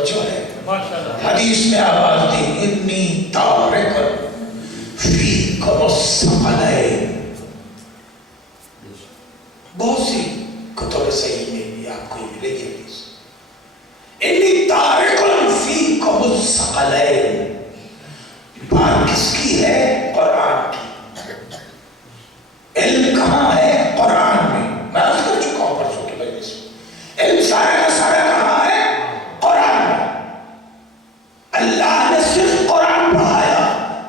توجہ ہے؟ حدیث میں آواز دی انی تارک فیکم الثقلین. بہت سی کتب صحیح میں بھی آپ کو یہ ملے گی حدیث. انی تارک فیکم الثقلین. بات کس کی ہے؟ قرآن کی. علم کہاں ہے؟ قرآن میں. میں عرض کر چکا ہوں پرسوں کی مجلس میں. علم سارا کا سارا کہاں ہے؟ قرآن میں. اللہ نے صرف قرآن پڑھایا،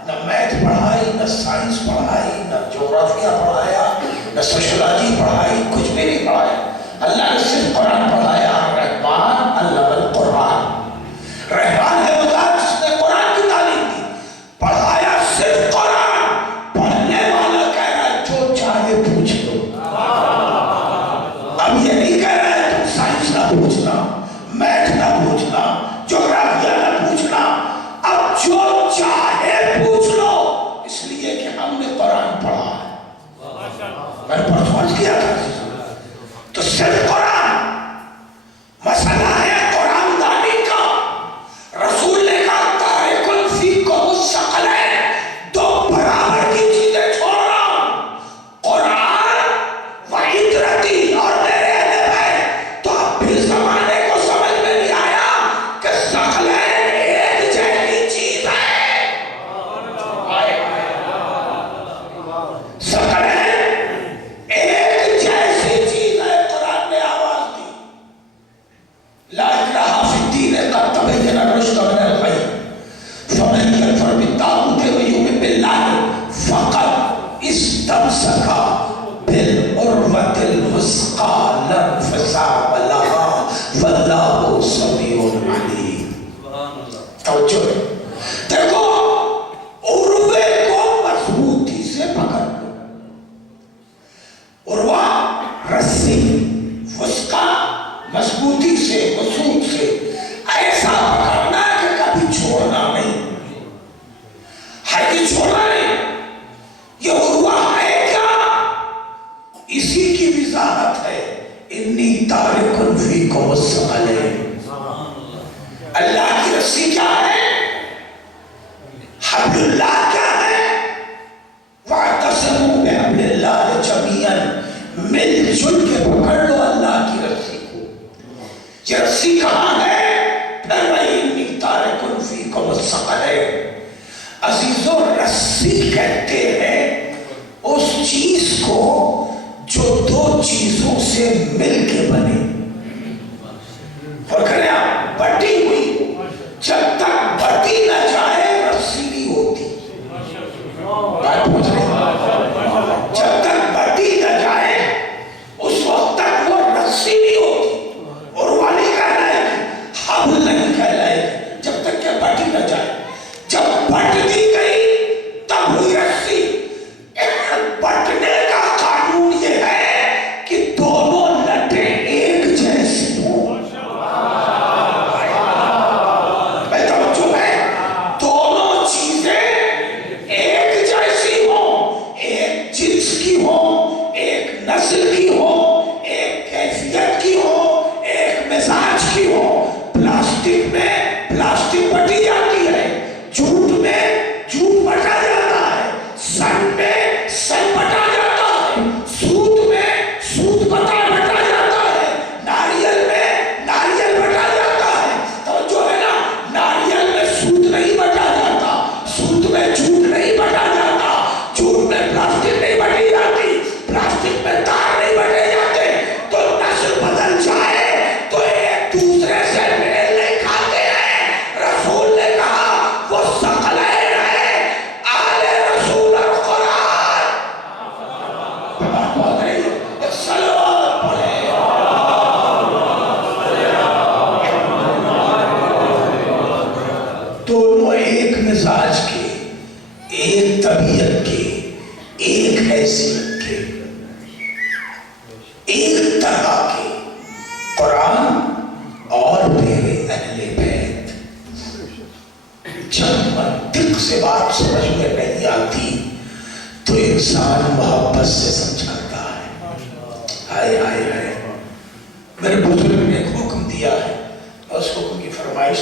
نہ میتھ پڑھائی، نہ سائنس پڑھائی، نہ جغرافیہ پڑھایا، نہ سوشولوجی پڑھائی، کچھ بھی نہیں پڑھایا. اللہ نے صرف قرآن پڑھایا. رحمان علم القرآن. رحمان ہے وہ ذات جس نے قرآن کی تعلیم دی. پڑھایا صرف قرآن. پڑھنے والا کہہ رہا ہے جو چاہے پوچھ لو. اب یہ نہیں کہہ رہا ہے تم سائنس نہ پوچھنا، میتھ نہ پوچھنا، جغرافیہ نہ پوچھنا. اب جو چاہے پوچھ لو، اس لیے کہ ہم نے قرآن پڑھا ہے. میں نے پرسوں عرض کیا تھا تو صرف قرآن. مسئلہ ہے قرآن دانی کا. رسول نے کہا تارکن فیکم الثقلین. دو برابر کی چیزیں چھوڑ رہا ہوں، قرآن و عطرتی اور میرے اہل بیت. تو اب پھر زمانے کو سمجھ میں نہیں آیا کہ ثقلین ایک جیسی چیز ہے. ثقلین ایک جیسی چیز ہے. قرآن نے آواز دی لا اکراہ فی الدین قد تبین الرشد من الغی فمن یکفر بالطاغوت ویؤمن باللہ فقد استمسک بالعروۃ الوثقی لا انفصام لہا واللہ سمیع علیم. توجہ ہے. دیکھو عروے کو مضبوطی سے پکڑ لو. عروہ رسی، وثقی مضبوطی سے، وثوق سے ایسا پکڑنا کہ کبھی چھوڑنا نہیں. ہے کہ چھوڑنا نہیں. یہ عروہ ہے کیا؟ اسی کی وضاحت ہے انی تارکن فیکم الثقلین. اللہ کی رسی کیا ہے؟ حبل اللہ کیا ہے؟ واعتصموا بحبل اللہ جمیعا. مل جل کے پکڑ لو اللہ کی رسی کو. یہ رسی کہاں ہے؟ پھر وہی انی تارکن فیکم الثقلین. عزیزو رسی کہتے ہیں اس چیز کو جو دو چیزوں سے مل کے بنے. اور کریں آپ بٹی ہوئی، جب تک بٹی نہ جائے رسی نہیں ہوتی. بات پوچھ رہے ہیں؟ جب تک بٹی نہ جائے اس وقت تک وہ رسی نہیں ہوتی. اور وہ نہیں کہلائے گی، حبل نہیں کہلائے گی جب تک کہ بٹی نہ جائے. جب بٹ دی گئی تب ہوئی رسی. بٹنے کا قانون یہ ہے کہ دونوں لٹیں ایک جیسی ہوں. میں توجہ ہے، دونوں چیزیں ایک جیسی ہوں، ایک جنس کی ہوں، ایک نسل کی ہوں، ایک کیفیت کی ہوں، ایک مزاج کی ہوں. پلاسٹک میں پلاسٹک بٹی جاتی ہے، جھوٹ میں جھوٹ بٹا جاتا ہے، سن میں سن بٹا جاتا ہے، سود میں سود بٹا جاتا ہے، ناریل میں ناریل بٹا جاتا ہے. توجہ ہے نا؟ ناریل میں سود نہیں بٹا جاتا، سود میں جھوٹ نہیں بٹا جاتا، جھوٹ میں پلاسٹک نہیں بٹی جاتی، پلاسٹک میں تار نہیں بٹے جاتے. تو نسل بدل جائے تو ایک دوسرے سے میل نہیں کھاتے ہیں. رسول نے کہا وہ ثقلین ہے، آل رسول اور قرآن. بات بہت رہی ہے. ایک صلوات پڑھیں. دونوں ایک مزاج کے، ایک طبیعت کے، ایک حیثیت کے، ایک طرح کے. قرآن اور میرے اہل بیت. جب منطق سے بات سمجھ میں نہیں آتی تو انسان محبت سے سمجھاتا ہے. ہائے ہائے ہائے. میرے بزرگ نے ایک حکم دیا ہے، میں اس حکم کی فرمائش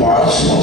500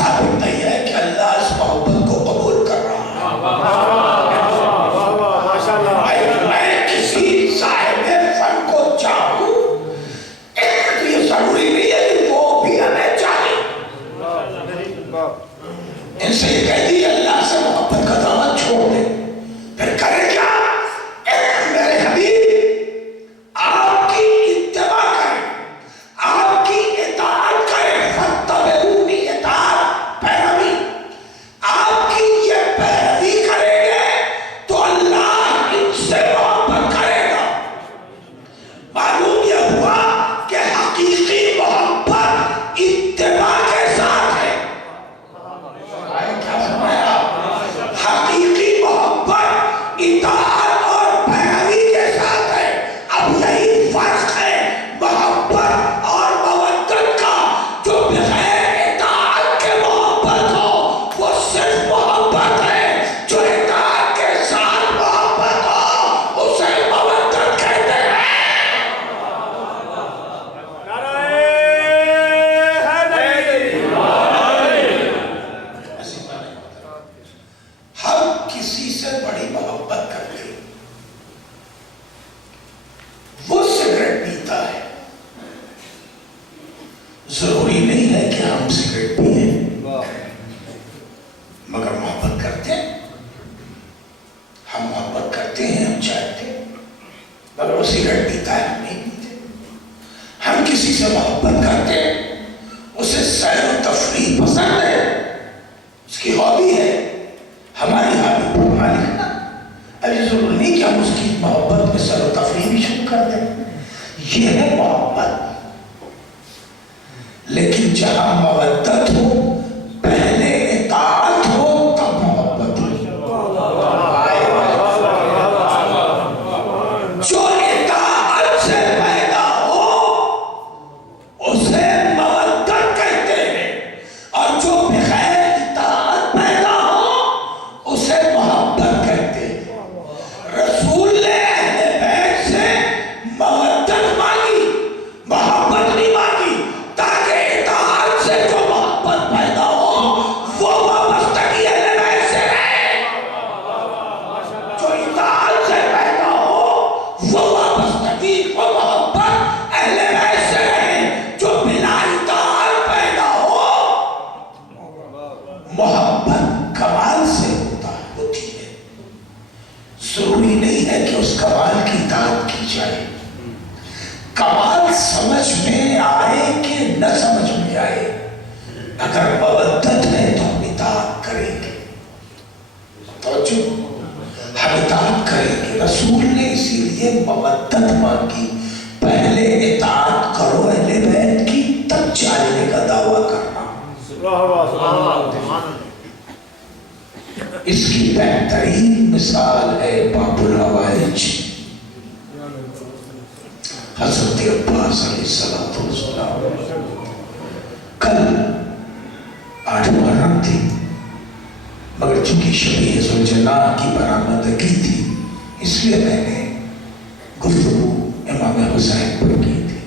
ثابت نہیں ہے کہ اللہ اس محبت کو قبول کر رہا ہے. میں کسی صاحب فن کو چاہوں یہ ضروری نہیں ہے کہ وہ بھی ہمیں چاہے. ان سے یہ کہہ دی اللہ سے محبت کا دعویٰ چھوڑ دے، پھر کرے کیا؟ میرے حبیب آپ کی اتباع کریں، آپ کی اطاعت کریں. فاتبعونی، اطاعت پیروی. آپ کی یہ پیروی کریں گے تو اللہ ان سے محبت کرے گا. معلوم یہ ہوا کہ حقیقی محبت اتباع کے ساتھ ہے. کیا فرمایا؟ حقیقی محبت اطاعت اور پیروی کے ساتھ ہے. اب یہی فرق ہے محبت اور مودت کا. جو بغیر اطاعت کے محبت ہو وہ صرف محبت ہے، جو اطاعت کے ساتھ محبت ہو اسے مودت کہتے ہیں. ہم کسی سے بڑی محبت کرتے ہیں. وہ سگریٹ پیتا ہے، ضروری نہیں ہے کہ ہم سگریٹ پیئیں، مگر محبت کرتے ہیں. ہم محبت کرتے ہیں، ہم چاہتے ہیں، مگر وہ سگریٹ پیتا ہے، ہم نہیں پیتے. ہم کسی سے محبت کرتے ہیں، اسے سیر و تفریح پسند ہے، اس کی ہابی ہے، ہماری ہابی پر مالک. اب یہ ضرور نہیں کہ ہم اس کی محبت میں سیر و تفریح بھی شروع کر دیں. یہ ہے محبت. لیکن جہاں مودت ہو، پہلے اطاعت ہو تب محبت ہو. جو اطاعت سے پیدا ہو اسے مودت کہتے ہیں، اور جو بغیر اطاعت پیدا ہو اسے محبت کہتے ہیں. رسول نے اہل بیت سے مودت مانگی، محبت نہیں مانگی، تاکہ اطاعت سے جو محبت پیدا ہو وہ وابستگی اہل بیت سے رہے. جو اطاعت سے پیدا ہو وہ وابستگی و محبت اہل بیت سے رہے. جو بلا اطاعت پیدا ہو، محبت کمال سے ہوتی ہے. ضروری نہیں ہے کہ اس کمال کی اطاعت کی جائے. کمال سمجھ میں آئے کہ نہ سمجھ میں آئے، اگر مودت ہے تو ہم اطاعت کریں گے. توجہ، ہم اطاعت کریں گے. رسول نے اسی لیے مودت مانگی. پہلے اطاعت کرو اہل بیت کی، تب چاہنے کا دعویٰ کرنا. اس کی بہترین مثال ہے باب الحوائج. حضرت عباس علیہ السلام کل 8 محرم تھی، مگر چونکہ شبیہ ذوالجلال کی برآمدگی تھی اس لیے میں نے گفتگو امام حسین پر کی تھی.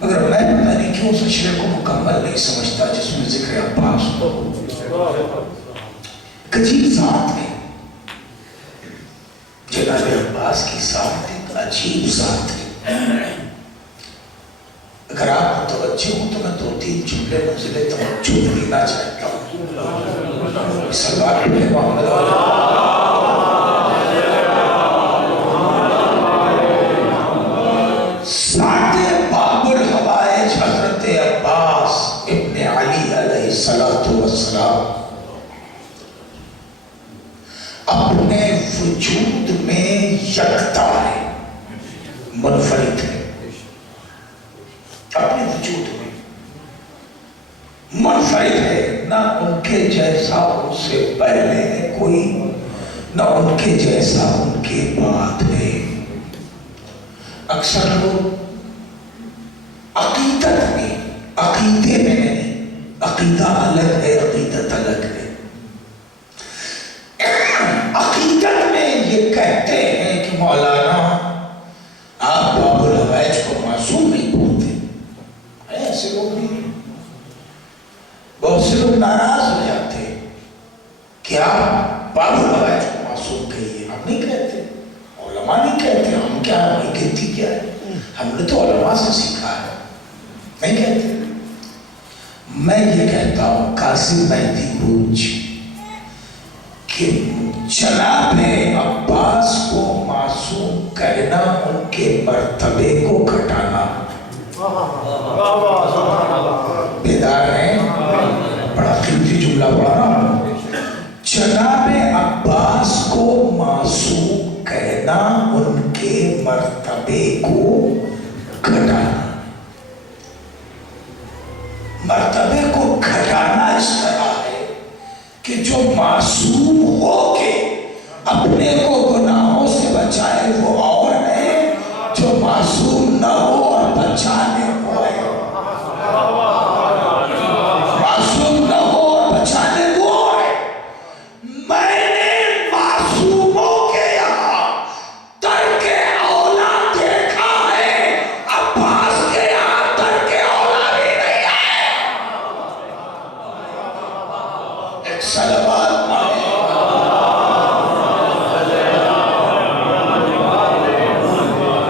مگر میں پتہ نہیں کیوں اس شعر کو مکمل نہیں سمجھتا جس میں ذکر عباس ہو. عجیب ذات ہے جناب عباس کی ذات، ایک عجیب ذات ہے. اگر آپ متوجہ ہوں تو میں 2-3 جملے منزل توجہ دینا چاہتا ہوں. سلوات پڑھیں محمد ساٹھ باب الحوائج. حضرت عباس ابن علی علیہ السلام اپنے وجود میں یکتا ہے، منفرد ہے. اپنے وجود میں منفرد ہے، نہ ان کے جیسا ان سے پہلے ہے کوئی، نہ ان کے جیسا ان کے بعد ہے. اکثر لوگ عقیدت میں، عقیدے میں نہیں، عقیدہ الگ ہے، عقیدت الگ ہے. عقیدت میں یہ کہتے ہیں کہ مولانا آپ باب الحوائج کو معصوم نہیں بولتے. ایسے لوگ نہیں، بہت سے لوگ تو ناراض ہو جاتے کیا بابو حوائج کو معصوم کہیے. ہم نہیں کہتے, علماء نہیں کہتے, ہم کیا ہماری کہتی کیا ہے, ہم نے تو علماء سے سیکھا ہے, نہیں کہتے. میں یہ کہتا ہوں قاسم مہدی بوجھ کہ جناب عباس کو معصوم کرنا ان کے مرتبے کو گھٹانا. بیدار ہیں, بڑا قیمتی جملہ پڑھا نا. جناب عباس کو معصوم کہنا ان کے مرتبے کو گھٹانا. مرتبے کو گھٹانا اس طرح ہے کہ جو معصوم ہو کے اپنے کو گناہوں سے بچائے وہ اور ہے, جو معصوم نہ ہو اور بچانے کو ہے. معصوم نہ ہو اور بچانے کو ہے. میں نے معصوموں کے یہاں ترک اولا دیکھا ہے, عباس کے یہاں ترک اولا بھی نہیں ہے. ایک صلوات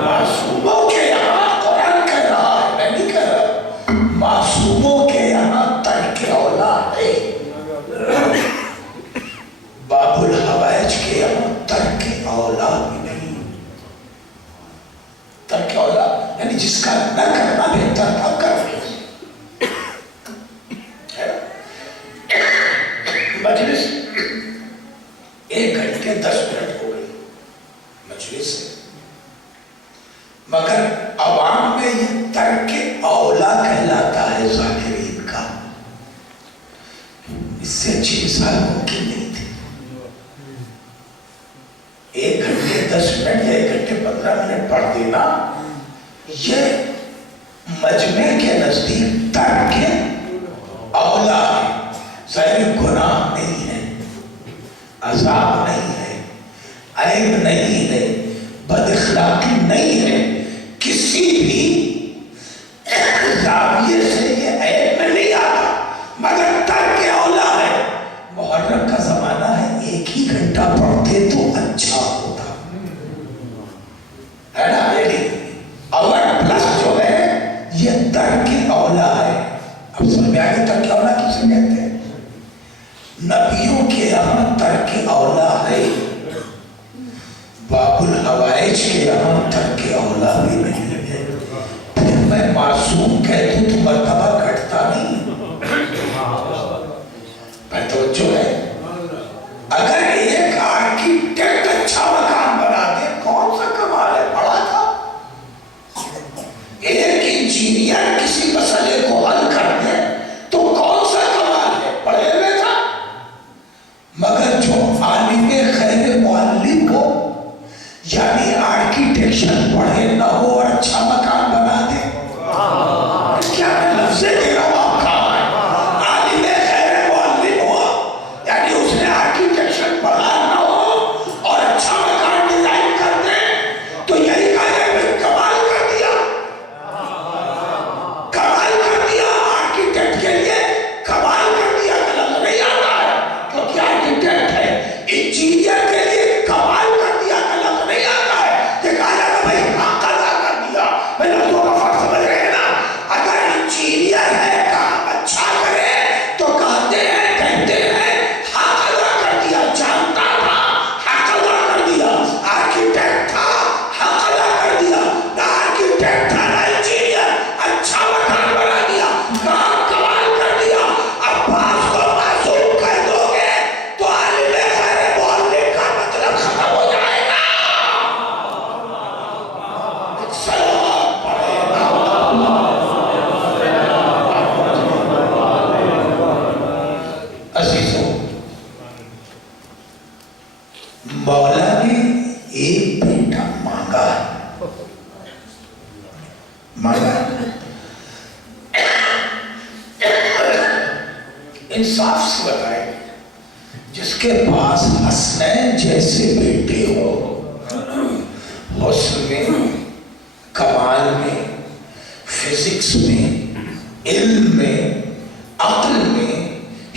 معصوموں کے یہاں, قرآن کہہ رہا ہے, میں نہیں کہہ رہا, معصوموں کے یہاں ترک اولا ہے. باب الحوائج کے یہاں ترک اولا بھی نہیں. ترک اولا یعنی جس کا نہ کرنا بہتر تھا کر رہے. مجلس 1 گھنٹے 10 منٹ ہو گئی مجلس سے, مگر عوام میں یہ ترک اولا کہلاتا ہے ذاکرین کا. اس سے اچھی مثال ممکن نہیں تھی. 1 گھنٹے 10 منٹ یا 1 گھنٹے 15 منٹ پڑھ دینا یہ مجمع کے نزدیک ترک اولا ہے. ظاہر گناہ نہیں ہے, عذاب نہیں ہے, عیب نہیں ہے, بد اخلاقی نہیں ہے, کسی بھی زاویے سے یہ عیب میں نہیں آتا, مگر ترک اولا ہے. محرم کا زمانہ ہے, 1 ہی گھنٹہ پڑھتے تو اچھا ہوتا ہے نا. اور پلس جو ہے یہ ترک اولا ہے. اب سمجھ میں آگے ترک اولا کسے کہتے ہیں؟ نبیوں کے یہاں ترک اولا ہے, باب الحوائج کے یہاں ترک اولا بھی نہیں ہے. پھر میں معصوم کہہ دوں تو مرتبہ گھٹتا نہیں. میں توجہ ہے, اگر ایک آرکیٹیکٹ اچھا مکان بنا دے کون سا کمال ہے, پڑھا تھا. ایک انجینئر کسی مسئلے کو حل کر دے تو کون سا کمال ہے, پڑھے ہوئے تھا. مگر جو عالم خیر معلم ہو, یعنی آرکیٹیکچر پڑھے نہ ہو اور اچھا مکان بنا دے, کیا میں لفظ دے رہا ہوں آپ کہاں ہے. عالم خیر معلم ہو یعنی اس نے آرکیٹیکچر پڑھا نہ ہو اور اچھا مکان ڈیزائن کر دے تو یہی کہا جائے بھائی کمال کر دیا. کمال کر دیا آرکیٹیکٹ کے لیے, کمال کر دیا کا لفظ نہیں آتا ہے کیونکہ آرکیٹیکٹ ہے. انجینئر کے لیے کمال کر دیا کا لفظ نہیں آتا ہے, یہ کہا جاتا بھائی حق ادا کر دیا. میں لفظوں کا فرق سمجھ رہے ہیں نا. اگر انجینئر ہے کام اچھا کرے تو کہتے ہیں حق ادا کر دیا, جانتا تھا حق ادا کر دیا. آرکیٹیکٹ تھا حق ادا کر دیا, نہ آرکیٹیکٹ تھا نہ انجینئر, اچھا مکان بنا دیا, کام کمال کر دیا. عباس کو معصوم کہہ دو گے تو عالم خیر معلم کا مطلب ختم ہو جائے گا. سلام پڑھے گا. عزیزوں, مولا نے ایک بیٹا مانگا ہے, مانگا انصاف سے بتائیں, جس کے پاس حسنین جیسے بیٹے ہو, حسن میں, کمال میں, فزکس میں, علم میں, عقل میں,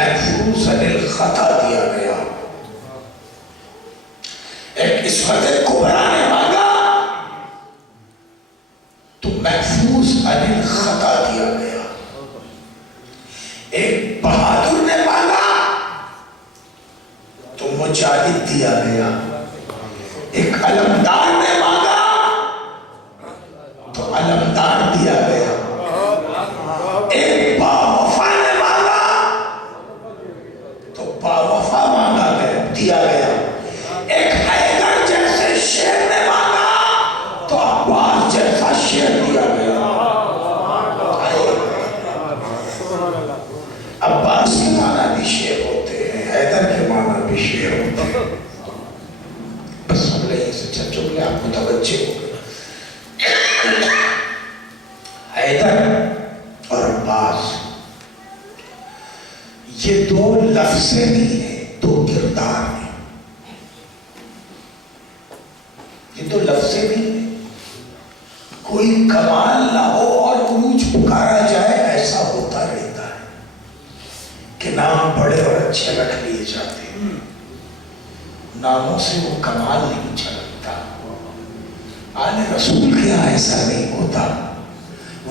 محفوظ علیہ خطا دیا گیا. ایک عصمت کبریٰ نے مانگا تو محفوظ علیہ خطا دیا گیا. ایک بہادر نے مانگا تو مجاہد دیا گیا. ایک علمدار نے مانگا تو علمدار دیا گیا. ایک باوفا نے مانگا تو باوفا مانگا گیا دیا گیا. ایک حیدر جیسے شیر نے مانگا تو عباس جیسا شیر دیا گیا. عباس کے معنی بھی شیر ہوتے ہیں, حیدر کے معنی بھی شیر ہوتے ہیں. بس سن لیں اسے چپ لیں, آپ متوجہ ہو گئے. حیدر اور عباس یہ دو لفظیں نہیں ہیں, دو کردار ہیں. یہ دو لفظیں نہیں ہیں. کوئی کمال نہ ہو اور عروج پکارا جائے, ایسا ہوتا رہتا ہے کہ نام بڑے اور اچھے رکھ لیے جاتے ہیں. ناموں سے وہ کمال نہیں چلتا. آل رسول کے ایسا نہیں ہوتا.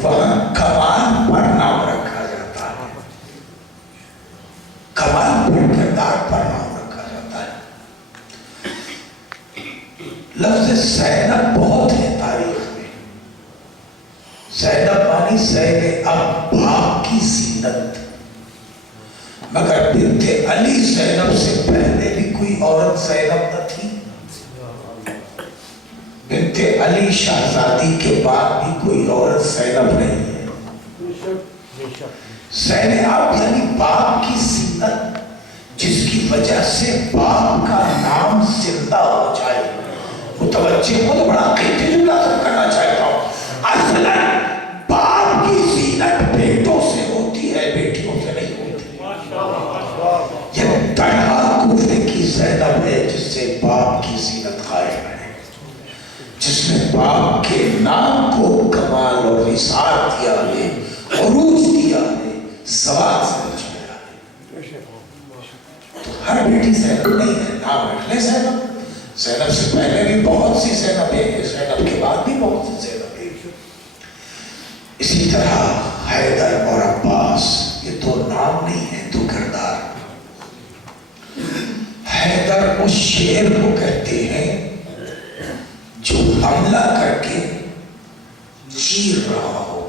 وہاں کمال پر نام رکھا جاتا ہے, کمال پر کردار پر نام رکھا جاتا ہے. لفظ زینب بہت ہے تاریخ میں. زینب مانی زین اب باپ کی زینت, مگر بنت علی زینب سے پہلے بھی کوئی عورت زینب نہ تھی. بنت علی شہزادی کے بعد بھی کوئی عورت زینب نہیں ہے. زینب یعنی باپ کی زینت, جس کی وجہ سے باپ کا نام زندہ ہو جائے. متوجہ ہو تو بڑا قیمتی جملہ سب کرنا چاہتا ہوں. اصلاً باپ کی زینت بیٹوں سے ہوتی ہے, بیٹیوں سے نہیں ہوتی. یہ تنہا کوفے کی زینب ہے جس سے باپ کی زینت قائم ہے, جس نے باپ کے نام کو کمال اور رسالت دیا ہے, عروج دیا ہے, زوال سمجھ گیا ہے. تو ہر بیٹی زینب نہیں ہے, نام رکھ لے زینب. زینب سے پہلے بھی بہت سی زینب ہے, زینب کے بعد بھی بہت سی زینب ہے. اسی طرح حیدر اور عباس یہ دو نام نہیں ہیں, دو کردار. حیدر اس شیر کو کہتے ہیں جو حملہ کر کے چیر رہا ہو,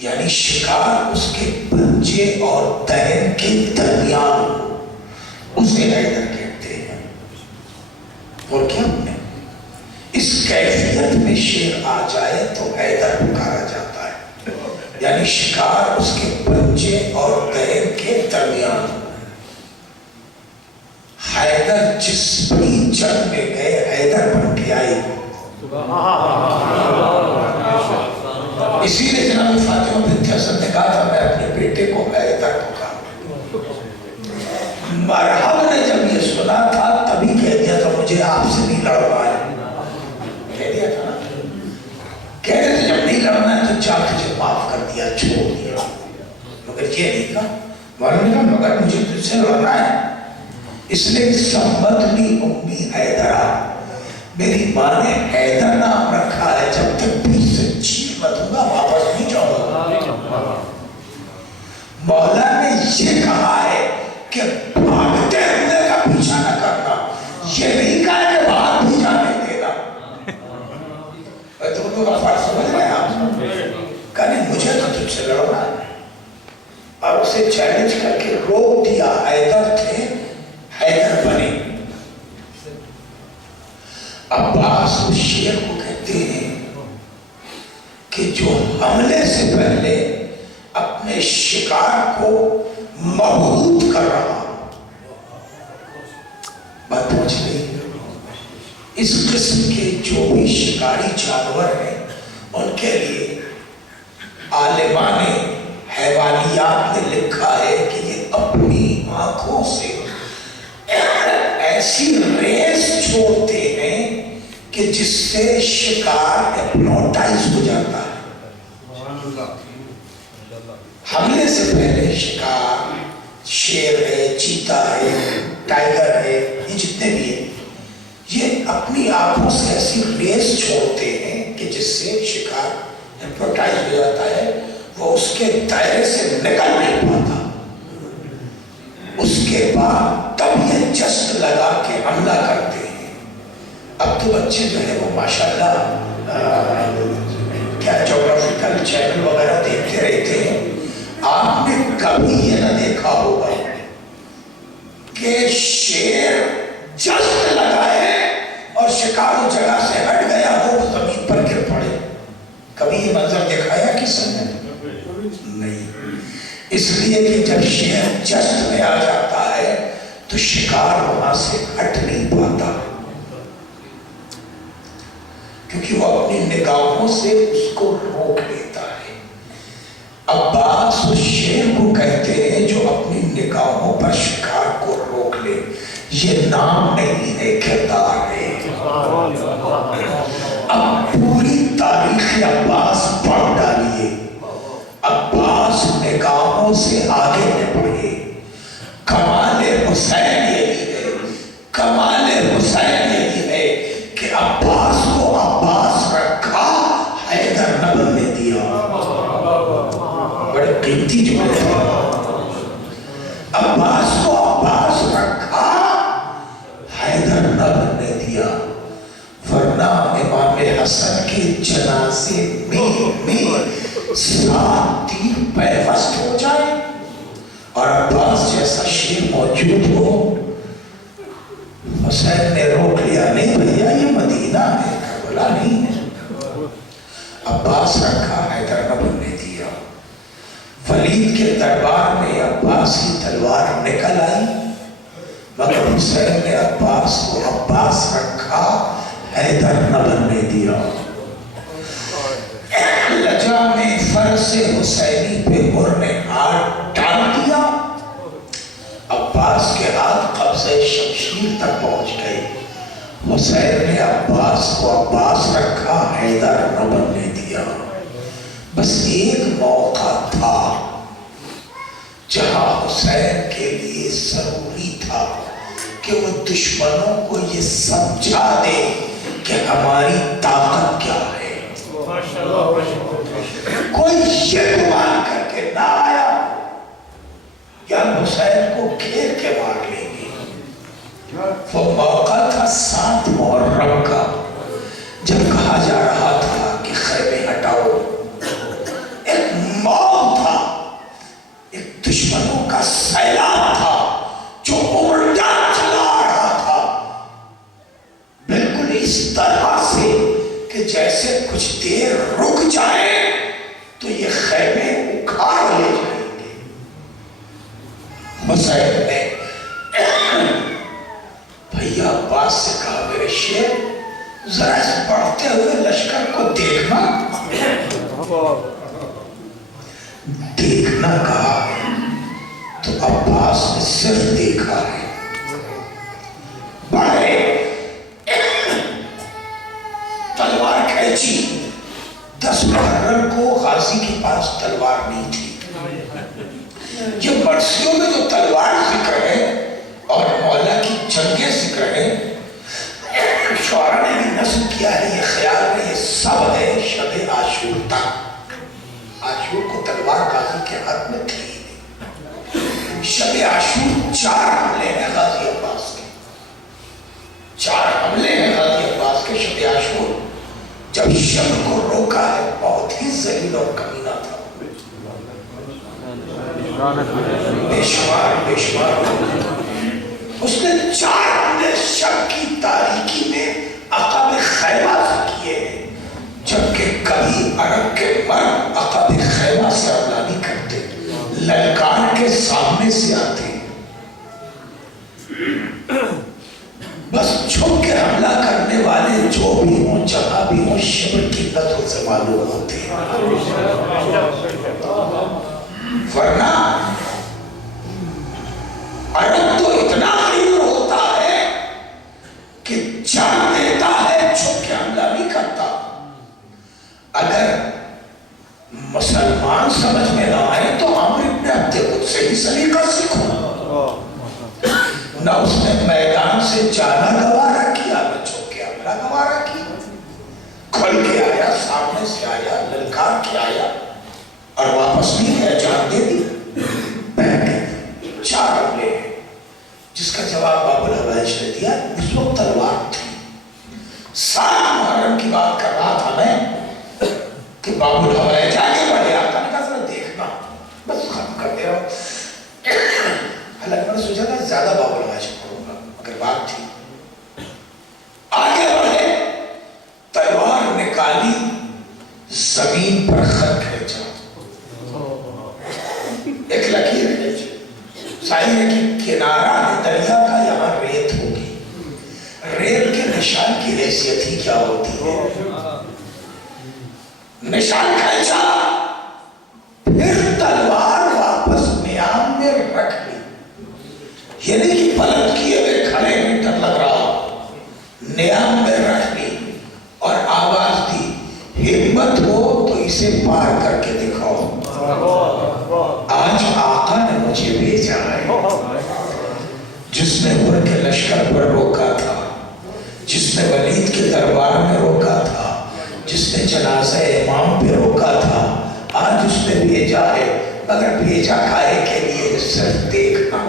یعنی شکار اس کے پنجے اور دہن کے درمیان ہو, اسے حیدر کہتے ہیں. اور کیا اس کیفیت میں شیر آ جائے تو حیدر پکارا جاتا ہے, یعنی شکار اس کے پنجے اور دہن کے درمیان ہو. حیدر جس بھی جنگ میں گئے حیدر بن کے آئے. اسی لیے جناب فاطمہ بنت حسن نے کہا تھا میں اپنے بیٹے کو حیدر پکاروں. مرحب نے جب یہ سنا تھا تبھی کہہ دیا تھا مجھے آپ سے نہیں لڑنا ہے. کہہ دیا تھا نا, کہہ رہے تھے جب نہیں لڑنا ہے تو جا تجھے معاف کر دیا, چھوڑ دیا. مگر یہ نہیں کہا, معلوم نہیں کہا مگر مجھے تجھ سے لڑنا ہے. اس لیے سمت لی امی حیدرہ, میری ماں نے حیدر نام رکھا ہے, جب تک بھی سے چیر نہ دوں گا واپس نہیں جاؤں گا. مولا نے یہ کہا ہے کہ بھاگتے ہوئے کا پیچھا نہ کرنا, یہ نہیں کہا کہ بھاگ بھی جانے دینا. تو لوگ افراد سمجھ رہے ہیں آپ, کہنے مجھے تو تجھ سے لڑنا ہے. اور اسے چیلنج کر کے روک دیا. حیدر تھے, حیدر بنے. عباس اس شیر کو کہتے ہیں کہ جو حملے سے پہلے اپنے شکار کو مبہوت کر رہا. بات پہنچ گئی. اس قسم کے جو بھی شکاری جانور ہیں ان کے لیے عالمان حیوانیات نے لکھا ہے کہ یہ اپنی آنکھوں سے ایسی ریز چھوڑتے ہیں کہ جس سے شکار ہپنوٹائز ہو جاتا ہے. حملے سے پہلے شکار شیر ہے، چیتا ہے، ٹائگر ہے، یہ جتنے بھی ہیں، یہ اپنی آنکھوں سے ایسی ریس چھوڑتے ہیں کہ جس سے شکار ہپنوٹائز ہو جاتا ہے، وہ اس کے دائرے سے نکل نہیں پاتا۔ اس کے بعد تب یہ جسٹ لگا کے حملہ کرتے ہیں۔ اب تو بچے جو ہے وہ ماشاءاللہ کیا جغرافیکل چینل وغیرہ دیکھتے رہتے ہیں۔ آپ نے کبھی یہ نہ دیکھا ہوگا کہ شیر جسٹ لگا ہے اور شکار اس جگہ سے ہٹ گیا ہو، زمین پر گر پڑے۔ کبھی یہ منظر دکھایا کسی نے؟ نہیں۔ اس لیے کہ جب شیر جسٹ میں آ جاتا ہے تو شکار وہاں سے ہٹ نہیں پاتا، کیونکہ وہ اپنی نگاہوں سے اس کو روک لیتا ہے۔ عباس اس شیر کو کہتے ہیں جو اپنی نگاہوں پر شکار کو روک لے۔ یہ نام نہیں ہے، کردار ہے۔ اب پوری تاریخ عباس پڑھ ڈالیے۔ عباس نگاہوں سے آگے نہ بڑھے۔ کمال حسین یہی ہے، کمال حسین یہی ہے کہ عباس کو عباس رکھا، حیدر نہ بننے دیا۔ بڑے قیمتی جملے ہیں۔ عباس کو عباس رکھا، حیدر نہ بننے دیا، ورنہ امام حسن کے جنازے میں 7 تیر پیوست ہو جائے اور عباس جیسا شیر موجود ہو۔ حسین نے روک لیا، نہیں بھیا یہ مدینہ ہے، کربلا نہیں ہے۔ عباس رکھا، حیدر نہ بننے دیا۔ ولید کے دربار میں عباس کی تلوار نکل آئی، مگر حسین نے عباس کو عباس رکھا، حیدر نہ بننے دیا۔ لجا میں فرض حسینی پہ مر نے ہاتھ ڈال دیا۔ عباس کے ہاتھ قبضہ شمشیر تک پہنچ گئے۔ حسین نے عباس کو عباس رکھا، حیدر نہ بننے دیا۔ بس ایک موقع تھا جہاں حسین کے لیے ضروری تھا کہ وہ دشمنوں کو یہ سمجھا دے کہ ہماری طاقت کیا ہے۔ کوئی یہ گمان کر کے نہ آیا یا حسین کو گھیر کے مار لیں گے۔ وہ موقع تھا 7 محرم کا، جب کہا جا رہا تھا کہ خیمے ہٹاؤ۔ ایک موت تھا، ایک دشمنوں کا سیلاب تھا جو الٹا چلا رہا تھا، بالکل اس طرح سے کہ جیسے کچھ دیر رک جائے تو یہ خیمے اکھاڑ لے جائیں گے۔ حسین نے بھیا عباس سے کہا، میرے شیر ذرا اس بڑھتے ہوئے لشکر کو دیکھنا کہا ہے تو عباس نے صرف دیکھا ہے۔ بڑھے، تلوار کھینچی۔ 10 محرم کو غازی کے پاس تلوار نہیں تھی۔ یہ مرثیوں میں جو تلوار ذکر ہے اور مولا کی جنگیں ذکر ہے، شعراء نے بھی نظم کیا ہے، یہ خیال میں یہ سب ہے شب عاشور تک۔ عاشور کو تلوار غازی کے ہاتھ میں تھی۔ شب عاشور 4 حملے ہیں غازی عباس کے، 4 حملے ہیں غازی عباس کے شب عاشور۔ جب شب کو روکا ہے بہت ہی ذلیل اور کمینہ تھا، بے شمار اس نے 4 حملے شب کی تاریکی میں عقب خیمہ سے کیے ہیں، جبکہ کبھی عرب کے مرد عقب خیمہ سے حملہ نہیں کرتے، للکار کے سامنے سے آتے۔ بس چھپ کے حملہ کرنے والے جو بھی ہوں جہاں بھی ہوں شبر کی نظر سے معلوم ہوتے ہیں، ورنہ عرب تو اتنا غیر ہوتا ہے کہ جان دیتا ہے، چھپ کے حملہ نہیں کرتا۔ اگر مسلمان سمجھ میں نہ آئے تو عامر ابن عبد القدس سے ہی سلیقہ سیکھو۔ نہ اس نے میدان سے جانا گوارا کیا، نہ چھپ کے حملہ گوارا کیا، کھل کے آیا، سامنے سے آیا، للکار کے آیا اور واپس نہیں گیا، جان دے دی۔ چار حملے ہیں جس کا جواب باب الحوائج نے دیا۔ اس وقت تلوار تھی۔ 7 محرم کی بات کر رہا تھا میں کہ باب الحوائج آگے بڑھے، آقا نے کہا ذرا دیکھنا، بس ختم کر دے رہا ہوں۔ حالانکہ میں نے سوچا تھا زیادہ باب الحوائج پڑھوں گا، مگر بات تھی آگے بڑھے، تلوار نکالی، زمین پر خط کھینچا، ایک لکیر کھینچی، ظاہر ہے کہ کنارہ دریا کا یہاں ریت ہوگی، ریت کے نشان کی حیثیت ہی کیا ہوتی ہے، نشان کھینچا، پھر تلوار واپس نیام میں رکھ لی، یہ نہیں کہ پلٹ کیے ہوئے کھڑے میں ڈر لگ رہا، نیام میں رکھ لی اور آواز دی، ہمت ہو تو اسے پار کر کے دکھاؤ، آج آقا نے مجھے بھیجا ہے، جس نے عمر کے لشکر پر روکا تھا، جس نے ولید کے دربار میں روکا تھا، جس نے جنازہ امام پہ روکا تھا، آج اس نے بھیجا ہے، مگر بھیجا کھائے کے لیے صرف دیکھنا۔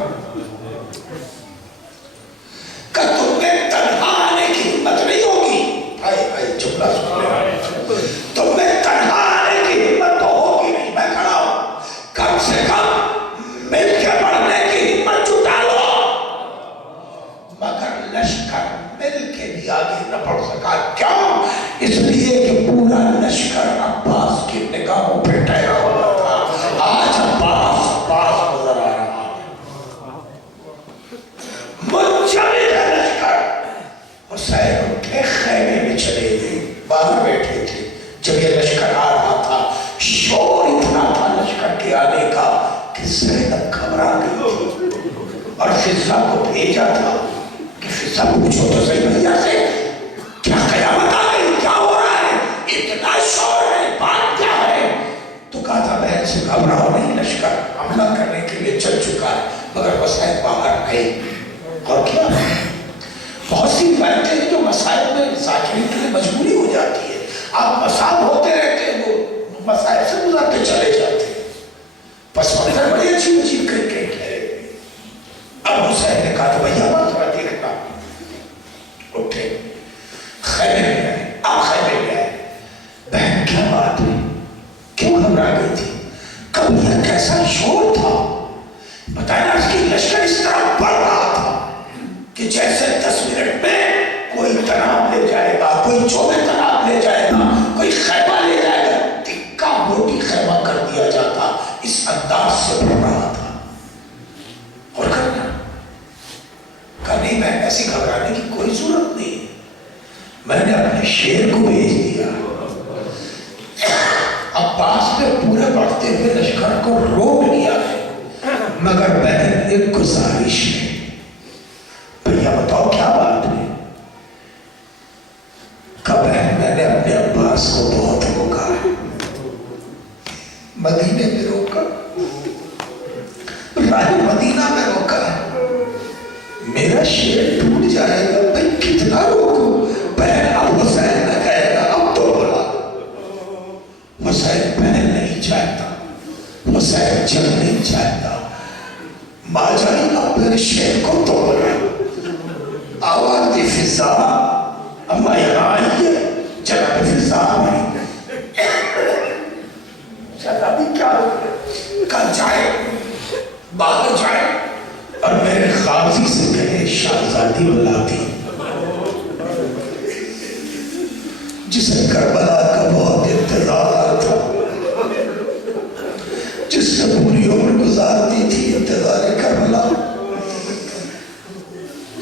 کہ تم میں تنہا آنے کی ہمت نہیں ہوگی، آئے جملہ سن لے، تم میں تنہا آنے کی ہمت تو ہوگی نہیں، میں کھڑا ہوں، کم سے کم مل کے بڑھنے کی ہمت جٹا لو، مگر لشکر مل کے بھی آگے نہ بڑھ سکا، کیوں؟ اس لیے کہ پورا لشکر عباس کی نگاہوں پہ ٹھہرا ہوا تھا، آج عباس نظر آ رہا ہے، منجمد ہے لشکر۔ حسین اٹھے، خیمے میں چلے گئے، باہر بیٹھے تھے، جب یہ لشکر آ رہا تھا، شور اتنا تھا لشکر کے آنے کا کہ زینب گھبرا گئی تھی، اور فضا کو بھیجا تھا کہ فضا پوچھو تو صحیح بھیا سے کیا قیامت آ گئی، کیا ہو رہا ہے، اتنا شور ہے، بات کیا ہے؟ تو کہا تھا بہن سے گھبراؤ نہیں، لشکر حملہ کرنے کے لیے چل چکا ہے، مگر حسین باہر آئے۔ اور کیا بہت سی باتیں ہیں جو مسائل میں ذاکرین کے لیے مجبوری ہو جاتی ہے، آپ مسائل ہوتے رہتے ہیں، وہ مسائل سے گزارتے چلے جاتے ہیں، پس منظر بڑی اچھی اچھی کر کے ٹھہرے۔ اب حسین نے کہا تو بھیا بات تھوڑا دیکھنا، اٹھے، خیمے میں آئے، آپ خیمے میں آئے، بہن کیا بات ہے، کیوں گھبرا گئی تھی؟ کب یہ کیسا شور تھا؟ بتایا اس کی لشکر اس طرح بڑھ رہا تھا کہ جیسے 10 منٹ میں کوئی تناب لے جائے گا، کوئی چوبے تناب لے جائے گا، کوئی خیمہ لے جائے گا، ٹکا موٹی خیمہ کر دیا جاتا، اس انداز سے بڑھ رہا تھا۔ اور کرنا کہا نہیں، میں ایسی گھبرانے کی کوئی ضرورت نہیں، میں نے اپنے شیر کو بھیج دیا، عباس نے پورے بڑھتے ہوئے لشکر کو روک لیا ہے، مگر بہن ایک گزارش ہے، بھیا بتاؤ کیا بات ہے؟ کہا بہن میں نے اپنے عباس کو بہت روکا ہے، مدینے میں روکا، راہ مدینہ میں روکا ہے، میرا شیر ٹوٹ جائے گا، میں کتنا روکوں؟ بہن اب حسین نہ کہے گا، اب تو بولا حسین بہن نہیں چاہتا، حسین جنگ نہیں چاہتا، ماں جائی اب میرے شیر کو توڑ رہا، آواز دی فضا، اما یہاں آئیے، جناب فضا آئی، جنابی کیا کہا جائے، باہر جائے اور میرے غازی سے کہے شہزادی ولادی، جسے کربلا کا بہت انتظار تھا، جس سے پوری عمر گزارتی تھی انتظار کربلا،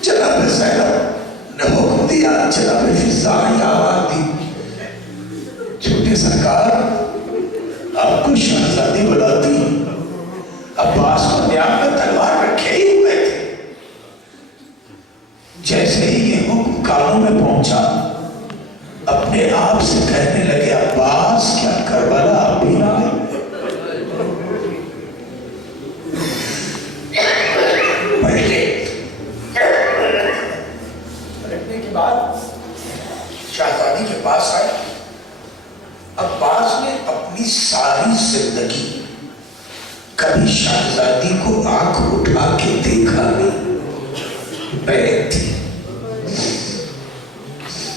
جناب زینب نے حکم دیا، جناب فضا نے آواز دی، چھوٹے سرکار آپ کو شہزادی بلاتی، عباس کو نیام میں تلوار رکھے ہی ہوئے تھے، جیسے ہی یہ حکم کانوں میں پہنچا، اپنے آپ سے کہنے لگے عباس کیا کربلا اب بھی نہ آئے؟ کبھی شہزادی کو آنکھ اٹھا کے دیکھا نہیں، بیٹھ تھی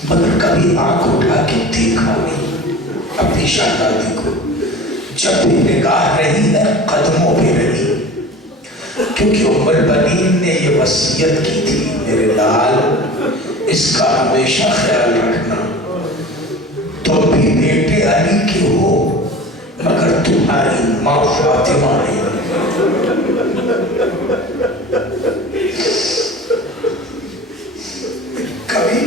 مگر کبھی آنکھ اٹھا کے دیکھا نہیں اپنی شہزادی کو۔ جب بھی نگاہ رہی ہے قدموں پہ رہی، کیونکہ ام البنین نے یہ وصیت کی تھی، میرے لال اس کا ہمیشہ خیال رکھنا، تم بھی بیٹے علی کے ہو مگر تمہاری ماں فاطمہ نہیں۔ کبھی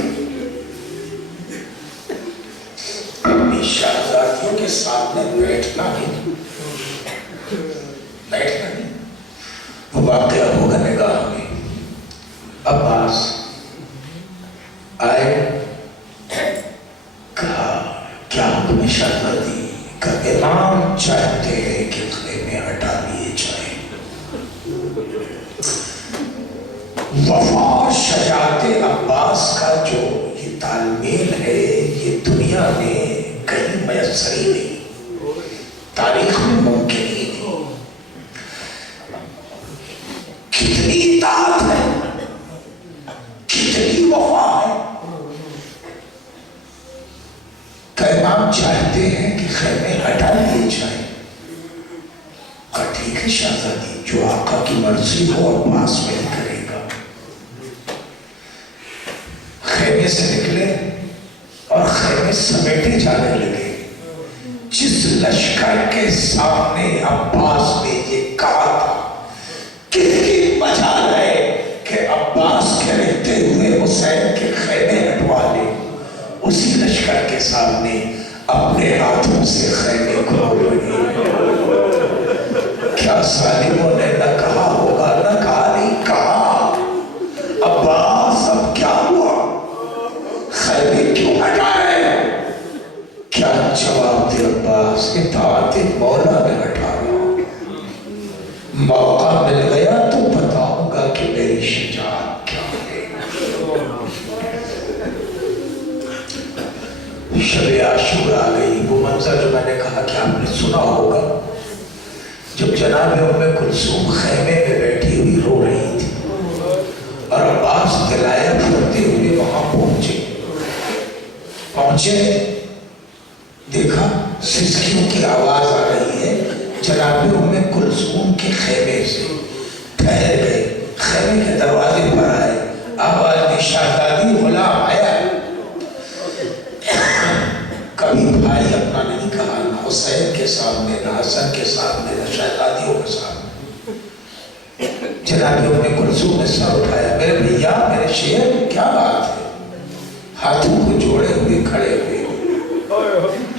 اپنی شہزادیوں کے سامنے بیٹھنا نہیں، وہ واقعہ ہوگا نگاہ میں۔ عباس آئے، کہا کیا حکم شہزادی؟ کہ امام چاہتے ہیں کہ خیمے ہٹا لیے جائیں۔ وفا شجاعت عباس کا جو یہ تال میل ہے یہ دنیا میں کہیں میسر ہی نہیں، تاریخ میں ممکن ہی نہیں۔ کتنی اطاعت ہے، کتنی وفا ہے کہ امام چاہتے ہیں کہ خیمے ہٹا لیے جائیں۔ کہا ٹھیک ہے شہزادی، جو آقا کی مرضی ہو عباس وہی کرے گا۔ خیمے سے نکلے اور خیمے سمیٹے جانے لگے۔ جس لشکر کے سامنے عباس نے یہ کہا تھا کس کی مجال ہے کہ عباس کے رہتے ہوئے حسین کے خیمے ہٹوا لے، اسی لشکر کے سامنے اپنے ہاتھوں سے خیمے کھول لگے۔ کیا ظالموں نے نہ کہا ہوگا، نہ کہا نہیں کہا عباس اب کیا ہوا، خیمے کیوں ہٹا رہے ہو؟ کیا جواب دے عباس؟ اطاعت مولا میں ہٹا رہا ہوں، موقع مل گیا تو بتاؤں گا کہ میری شجاعت کیا ہے۔ شب عاشور آ گئی، وہ منظر جو میں نے کہا کہ آپ نے سنا ہوگا، جب جناب ام کلثوم خیمے میں بیٹھی ہوئی رو رہی تھی اور عباس دلائے پھرتے ہوئے وہاں پہنچے، دیکھا سسکیوں کی آواز آ رہی ہے جناب ام کلثوم کے خیمے سے۔ ٹھہر گئے، خیمے کے دروازے پر آئے، آواز دی شہزادی غلام آیا ہے۔ کبھی بھائی اپنا نہیں کہا، نہ حسین کے سامنے، نہ حسن کے سامنے، نہ شہزادیوں کے سامنے۔ جناب ام کلثوم نے سر اٹھایا، میرے بھیا، میرے شیر، کیا بات ہے؟ ہاتھوں کو جوڑے ہوئے کھڑے ہوئے۔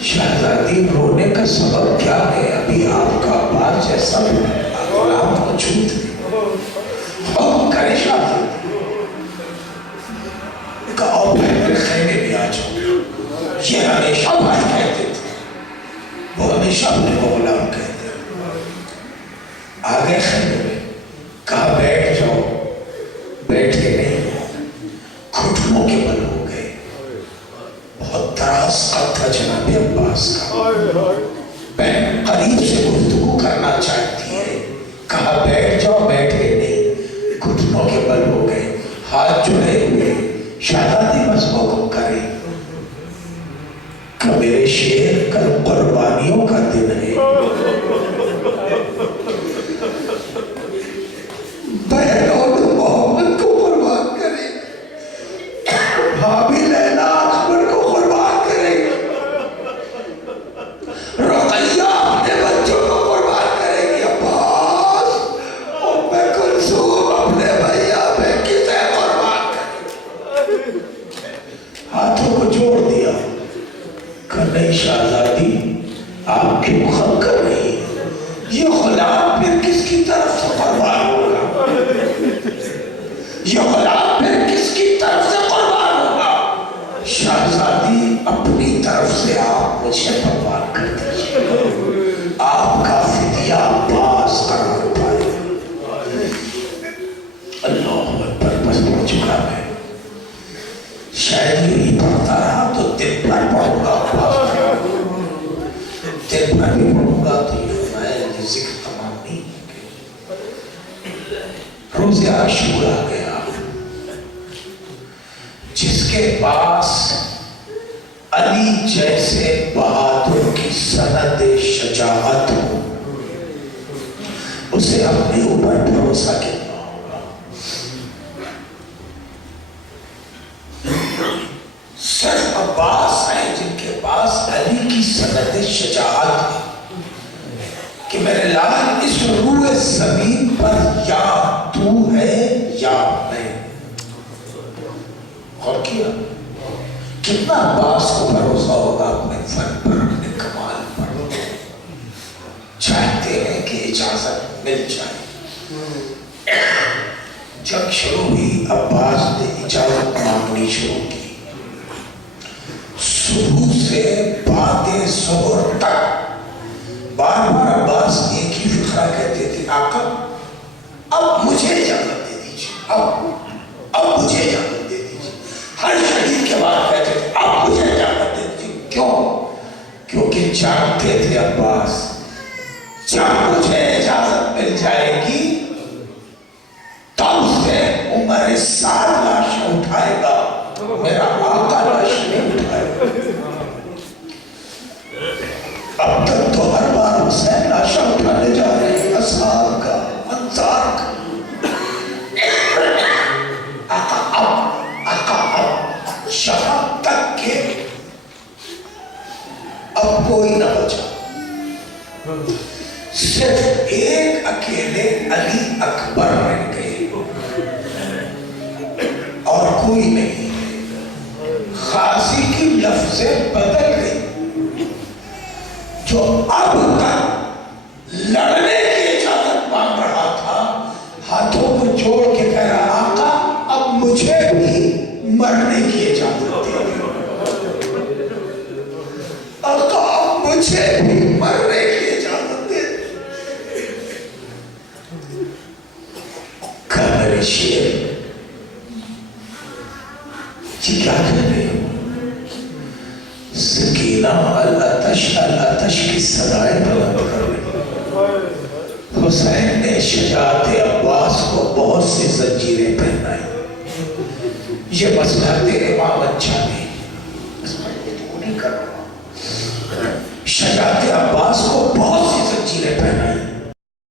شہزادی رونے کا سبب کیا ہے؟ ابھی آپ کا عباس جیسا غلام موجود ہے، حکم کرے شہزادی۔ کہا اور میرے خیمے میں آ جاؤ۔ یہ ہمیشہ بھائی کہتے تھے، وہ ہمیشہ اپنے کو غلام کہتے ہیں۔ آگے خیمے میں، کہا بیٹھ جاؤ، بیٹھے نہیں، گھٹنوں کے بل ہو گئے۔ بہت دراز قد تھا جناب عباس کا، بہن قریب سے گفتگو کرنا چاہتی ہے، کہا بیٹھ جاؤ، بیٹھے نہیں، گھٹنوں کے بل ہو گئے، ہاتھ جڑے ہوئے۔ شہزادی بس حکم کرے کہ میرے شیر کل قربانیوں کا دن ہے، بہن اور محمد کو قربان کرے، بھابی لیلا اکبر کو قربان کرے، رقیہ اپنے بچوں کو قربان کرے گی۔ عباس ام کلثوم اپنے بھیا میں کسے قربان کرے؟ ہاتھوں کو جوڑ دیا کہ نہیں شہزادی، آپ کیوں خم کر رہی ہیں؟ یہ غلام پھر کس کی طرف سے قربان ہوگا؟ یہ غلام پھر کس کی طرف سے قربان ہوگا؟ شہزادی اپنی طرف سے آپ مجھے قربان کر دیجئے، آپ کا فدیہ عباس قرار پائے۔ اللہ اکبر، بس پڑھ چکا میں، شاید یہی پڑھتا رہا تو دن بھر پڑھوں گا، دن بھر بھی پڑھوں گا تو یہ فرمایا یہ ذکر تمام نہیں ہے۔ روز عاشور آ گیا، جس کے پاس علی جیسے بہادر کی سند شجاعت ہو، اسے اپنے اوپر بھروسہ کتنا ہوگا؟ صرف عباس ہیں جن کے پاس علی کی سند شجاعت ہے کہ میرے لال اس روح زمین پر یا تو ہے یا میں۔ اور کیا کتنا عباس کو بھروسہ ہوگا اپنے فن پر، اپنے کمال پر، چاہتے ہیں کہ اجازت مل جائے۔ جب شروع ہوئی عباس نے اجازت مانگنی شروع کی، صبح سے بعد ظہر تک بار بار عباس ایک ہی فقرہ کہتے تھے، آقا اب مجھے اجازت دے دیجیے، اب مجھے اجازت دے دیجیے۔ ہر شہید کے بعد کہتے تھے اب مجھے اجازت دے دیجیے۔ کیوں؟ کیونکہ جانتے تھے عباس جب مجھے اجازت مل جائے گی تب سے عمر سال لاشیں اٹھائے گا، میرا آقا لاش نہیں اٹھائے گا۔ اب تک تو ہر بار حسین لاشا اٹھانے جا رہے ہیں، اصحاب کا، انصار کا۔ آقا اب شہاب تک کے اب کوئی نہ بچا، صرف ایک اکیلے علی اکبر رہ گئے اور کوئی نہیں۔ غازی کی لفظیں بدل گئی، جو اب تک لڑنے کی اجازت مانگ رہا تھا، ہاتھوں کو جوڑ کے کہہ رہا آقا اب مجھے بھی مرنے کی اجازت دے دیں، آقا اب مجھے بھی مرنے کی اجازت دے دیں۔ کہا میرے شیر جی کیا کہہ رہے ہو؟ سکینہ الاتش کی صدائیں بلند کر رہی۔ حسین نے شجاعت عباس کو بہت سی زنجیریں پہنائی۔ یہ مسئلہ امام